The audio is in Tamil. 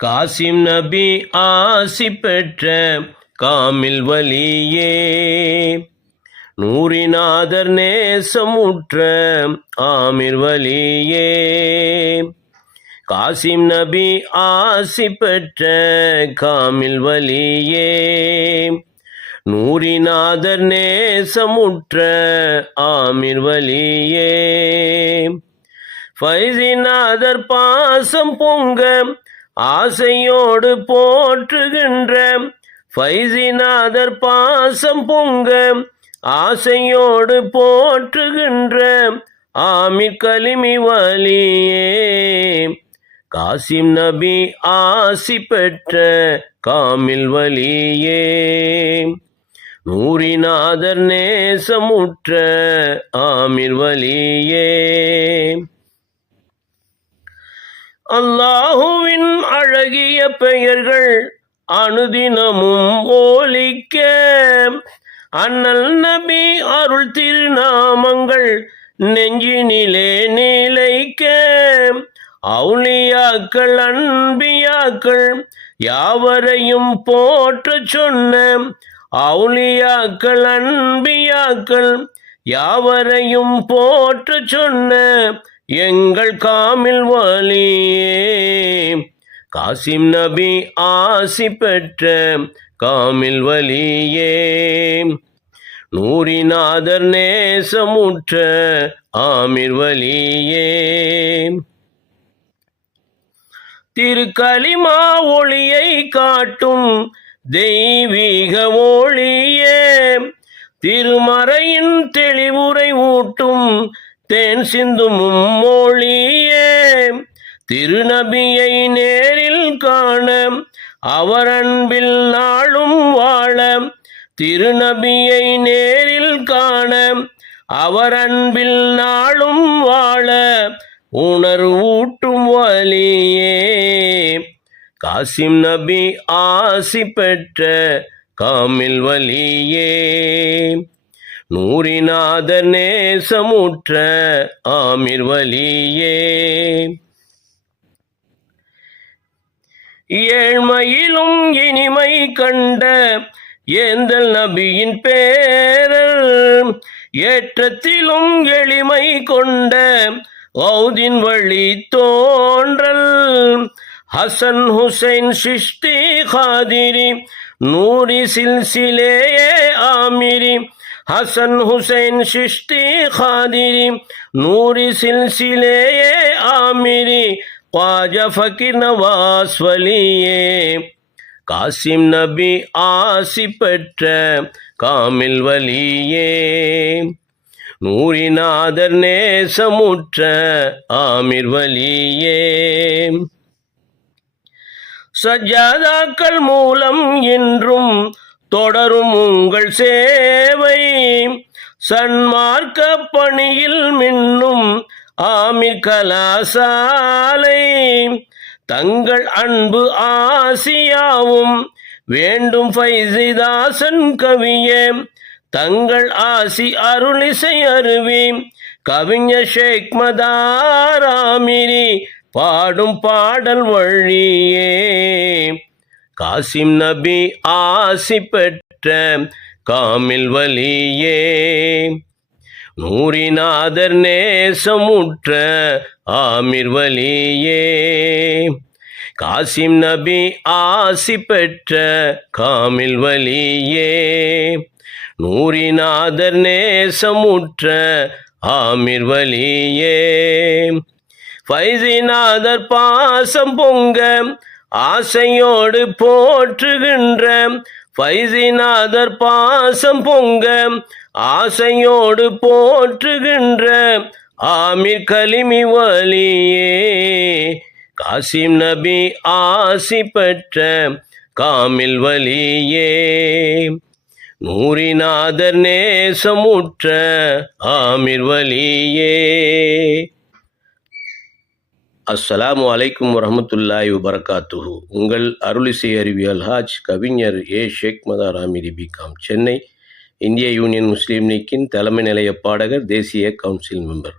காசிம் நபி ஆசி பெற்ற காமில் வலியே, நூரிநாதர் நேசமுற்ற ஆமிர் வலியே. காசிம் நபி ஆசி பெற்ற காமில் வலியே, நூரிநாதர் நேசமுற்ற ஆமிர் வலியே. ஃபைசிநாதர் பாசம் பொங்க ஆசையோடு போற்றுகின்ற, ஃபைசிநாதர் பாசம் பொங்க ஆசையோடு போற்றுகின்ற ஆமிர் கலிமி வலியே. காசிம் நபி ஆசி பெற்ற காமில் வலியே, நூரிநாதர் நேசமுற்ற ஆமிர் வலியே. அல்லாஹுவின் அழகிய பெயர்கள் அனுதினமும் ஓலிக்க, அண்ணல் நபி அருள் திருநாமங்கள் நெஞ்சினிலே நிலைக்க, அவுலியாக்கள் அன்பியாக்கள் யாவரையும் போற்ற சொன்ன, அவுலியாக்கள் அன்பியாக்கள் யாவரையும் போற்ற சொன்ன எங்கள் காமில் வலியே. காசிம் நபி ஆசி பெற்ற காமில் வலியே, நூரிநாதர் நேசமுற்ற ஆமிர் வலியே. திருக்கலிமா ஒளியை காட்டும் தெய்வீக ஒளியே, திருமறையின் தெளிவுரை ஊட்டும் தேன் சிந்தும் மொழியே. திருநபியை நேரில் காண அவர் அன்பில் நாளும் வாழ, திருநபியை நேரில் காண அவர் அன்பில் நாளும் வாழ உணர்வூட்டும் வலியே. காசிம் நபி ஆசி பெற்ற காமில் வலியே, நூரிநாதர் நேசமுற்ற ஆமிர் வலியே. ஏழ்மையிலும் இனிமை கண்ட ஏந்தல் நபியின் பேரல், ஏற்றத்திலும் எளிமை கொண்ட கௌதின் வழி தோன்றல், ஹசன் ஹுசைன் சிஷ்டி காதிரி நூரி சில்சிலேயே ஆமிரி, ஹசன் ஹுசைன் சிஷ்டி காதிரி நூரி சில்சிலேயே ஆமிரி, ख्वाजा फकीर नवाஸ் வலியே. காசிம் நபி ஆசி பெற்ற காமில் வலியே, நூரிநாதர் நேசமுற்ற ஆமிர் வலியே. சஜ்ஜாதாக்கள் மூலம் என்றும் தொடரும் உங்கள் சேவை, சன்மார்க்க பணியில் மின்னும் ஆமிர் கலாசாலை, தங்கள் அன்பு ஆசியாவும் வேண்டும் ஃபைசிதாசன் கவியே, தங்கள் ஆசி அருளிசை அருவி கவிஞர் ஷேக் மதார் ஆமிரி பாடும் பாடல் வழியே. காசிம் நபி ஆசி பெற்ற காமில் வலியே, நூரிநாதர் நேசமுற்ற ஆமிர் வலியே. காசிம் நபி ஆசி பெற்ற காமில் வலியே, நூரிநாதர் நேசமுற்ற ஆமிர் வலியே. ஃபைசிநாதர் பாசம் பொங்க ஆசையோடு போற்றுகின்ற, ஃபைசிநாதர் பாசம் பொங்க ஆசையோடு போற்றுகின்ற ஆமிர் கலிமி வலியே. காசிம் நபி ஆசி பெற்ற காமில் வலியே, நூரிநாதர் நேசமுற்ற ஆமிர் வலியே. அஸ்ஸலாமு அலைக்கும் வரஹ்மத்துல்லாஹி வபரகாத்துஹு. உங்கள் அருளிசை அறிவியல் ஹாஜ் கவிஞர் ஏ ஷேக் மதார் ஆமிரி பிகாம், சென்னை, இந்திய யூனியன் முஸ்லீம் லீக்கின் தலைமை நிலைய பாடகர், தேசிய கவுன்சில் மெம்பர்.